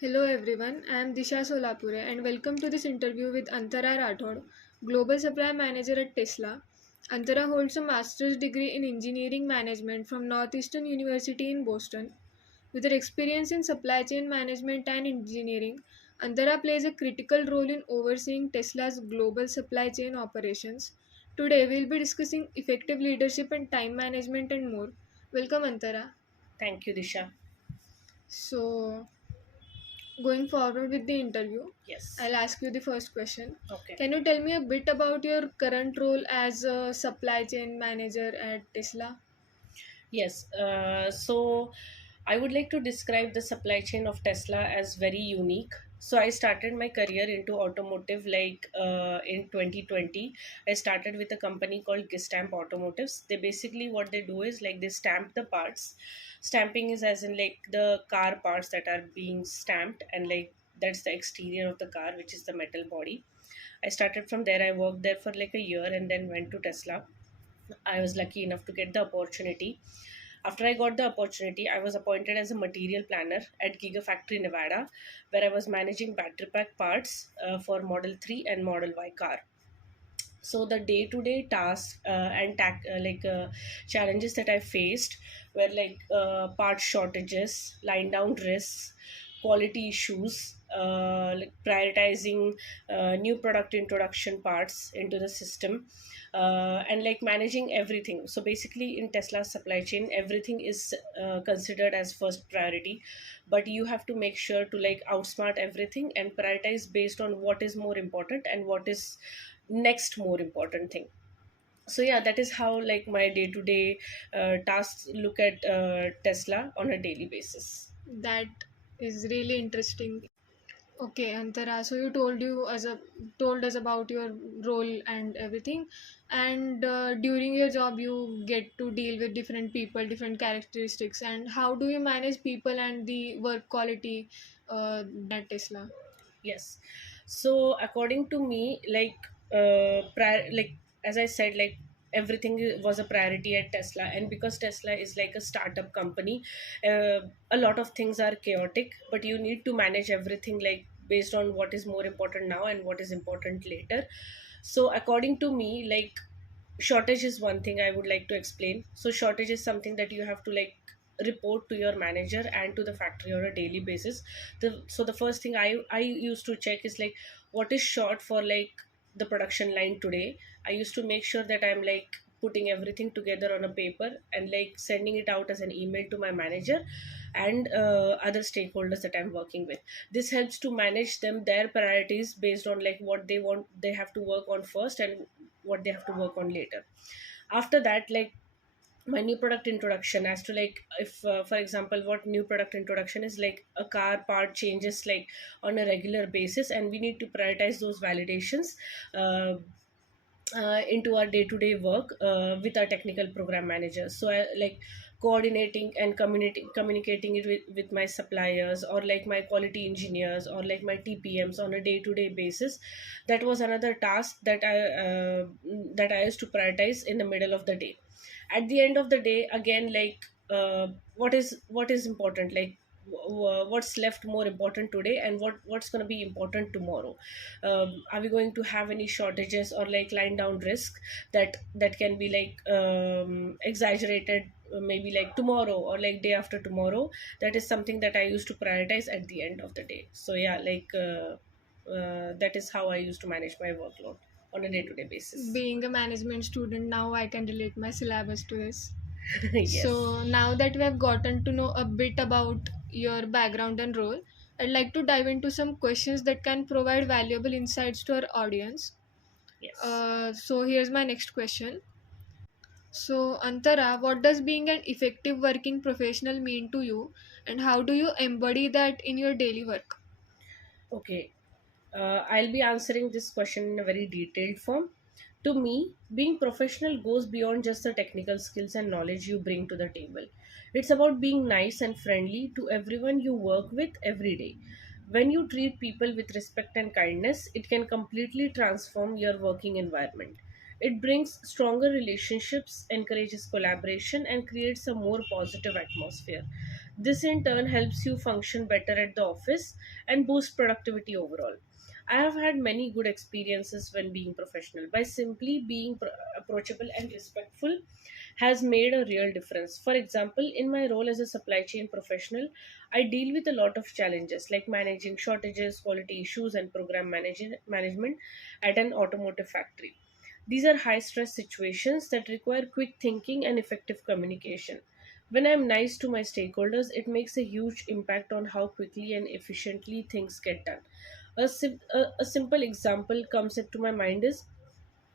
Hello everyone, I am Disha Solapure and welcome to this interview with Antara Rathod, Global Supply Manager at Tesla. Antara holds a master's degree in engineering management from Northeastern University in Boston. With her experience in supply chain management and engineering, Antara plays a critical role in overseeing Tesla's global supply chain operations. Today we'll be discussing effective leadership and time management and more. Welcome Antara. Thank you, Disha. So, going forward with the interview, Yes. I'll ask you the first question. Okay. Can you tell me a bit about your current role as a supply chain manager at Tesla? Yes. So I would like to describe the supply chain of Tesla as very unique. So I started my career into automotive in 2020. I started with a company called Gestamp Automotives. They basically what they do is like they stamp the parts. Stamping is as in like the car parts that are being stamped and like that's the exterior of the car, which is the metal body. I started from there. I worked there for like a year and then went to Tesla. I was lucky enough to get the opportunity. After I got the opportunity, I was appointed as a material planner at Gigafactory Nevada, where I was managing battery pack parts for Model 3 and Model Y car. So the day-to-day tasks and challenges that I faced were part shortages, line down risks, quality issues, like prioritizing new product introduction parts into the system, and like managing everything. So basically in Tesla's supply chain everything is considered as first priority, but you have to make sure to like outsmart everything and prioritize based on what is more important and what is next more important thing. So yeah, that is how like my day to day tasks look at Tesla on a daily basis. That is really interesting. Okay, Antara. So you told us about your role and everything, and during your job you get to deal with different people, different characteristics, and how do you manage people and the work quality at Tesla? Yes. So according to me, like as I said, like everything was a priority at Tesla, and because Tesla is like a startup company, a lot of things are chaotic, but you need to manage everything like based on what is more important now and what is important later. So according to me, like shortage is one thing I would like to explain. So shortage is something that you have to like report to your manager and to the factory on a daily basis. So the first thing I used to check is like what is short for like the production line today. I used to make sure that I'm like putting everything together on a paper and like sending it out as an email to my manager and other stakeholders that I'm working with. This helps to manage them their priorities based on like what they want they have to work on first and what they have to work on later. After that, like my new product introduction as to like if for example what new product introduction is like a car part changes like on a regular basis and we need to prioritize those validations uh, into our day-to-day work with our technical program managers. So I like coordinating and communicating it with my suppliers or like my quality engineers or like my TPMs on a day-to-day basis. That was another task that I used to prioritize in the middle of the day. At the end of the day, again, like what is important, like what's left more important today and what's going to be important tomorrow. Are we going to have any shortages or like line down risk that can be like exaggerated, maybe like tomorrow or like day after tomorrow. That is something that I used to prioritize at the end of the day. So yeah, that is how I used to manage my workload on a day-to-day basis. Being a management student, now I can relate my syllabus to this. Yes. So now that we have gotten to know a bit about your background and role, I'd like to dive into some questions that can provide valuable insights to our audience. Yes. So here's my next question. So Antara, what does being an effective working professional mean to you, and how do you embody that in your daily work? Okay. I'll be answering this question in a very detailed form. To me, being professional goes beyond just the technical skills and knowledge you bring to the table. It's about being nice and friendly to everyone you work with every day. When you treat people with respect and kindness, it can completely transform your working environment. It brings stronger relationships, encourages collaboration, and creates a more positive atmosphere. This in turn helps you function better at the office and boost productivity overall. I have had many good experiences when being professional. By simply being approachable and respectful has made a real difference. For example, in my role as a supply chain professional, I deal with a lot of challenges like managing shortages, quality issues, and management at an automotive factory. These are high stress situations that require quick thinking and effective communication. When I'm nice to my stakeholders, it makes a huge impact on how quickly and efficiently things get done. A simple example comes into my mind is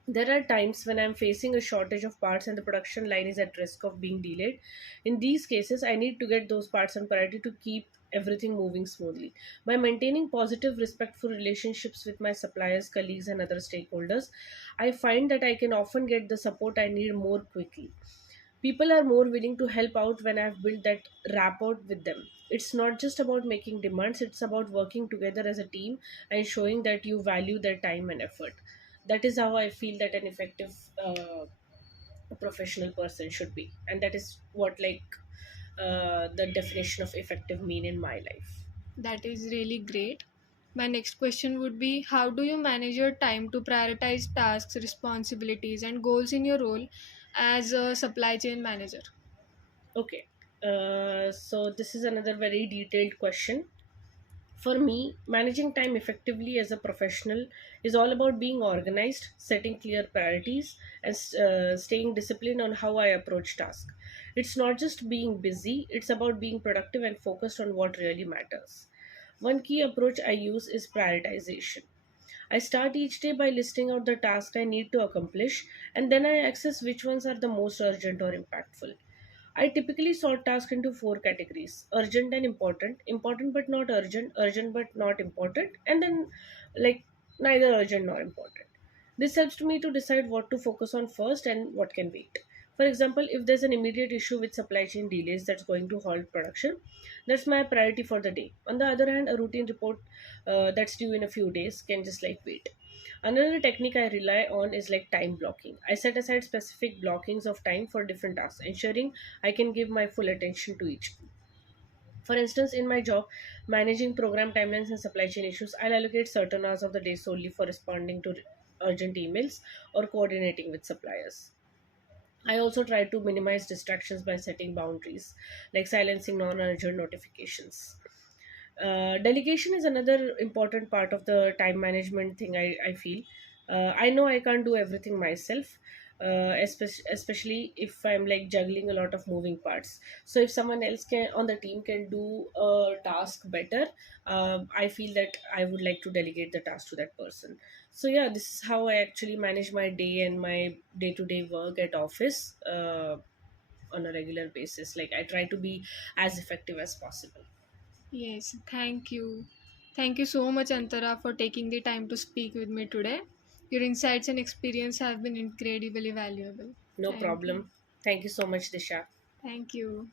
there are times when I'm facing a shortage of parts and the production line is at risk of being delayed. In these cases, I need to get those parts on priority to keep everything moving smoothly. By maintaining positive, respectful relationships with my suppliers, colleagues, and other stakeholders, I find that I can often get the support I need more quickly. People are more willing to help out when I've built that rapport with them. It's not just about making demands, it's about working together as a team and showing that you value their time and effort. That is how I feel that an effective professional person should be. And that is what, the definition of effective mean in my life. That is really great. My next question would be, how do you manage your time to prioritize tasks, responsibilities, and goals in your role as a supply chain manager? Okay. So this is another very detailed question. For me, managing time effectively as a professional is all about being organized, setting clear priorities, and staying disciplined on how I approach tasks. It's not just being busy, it's about being productive and focused on what really matters. One key approach I use is prioritization. I start each day by listing out the tasks I need to accomplish, and then I access which ones are the most urgent or impactful. I typically sort tasks into four categories: urgent and important, important but not urgent, urgent but not important, and then like neither urgent nor important. This helps me to decide what to focus on first and what can wait. For example, if there's an immediate issue with supply chain delays that's going to halt production, that's my priority for the day. On the other hand, a routine report that's due in a few days can just like wait. Another technique I rely on is like time blocking. I set aside specific blockings of time for different tasks, ensuring I can give my full attention to each. For instance, in my job, managing program timelines and supply chain issues, I'll allocate certain hours of the day solely for responding to urgent emails or coordinating with suppliers. I also try to minimize distractions by setting boundaries, like silencing non urgent notifications. Delegation is another important part of the time management thing, I feel. I know I can't do everything myself, especially if I'm like juggling a lot of moving parts. So if someone else can on the team can do a task better, I feel that I would like to delegate the task to that person. So yeah, this is how I actually manage my day and my day-to-day work at office on a regular basis. Like I try to be as effective as possible. Yes, thank you. Thank you so much, Antara, for taking the time to speak with me today. Your insights and experience have been incredibly valuable. No Thank you. problem. Thank you so much, Disha. Thank you.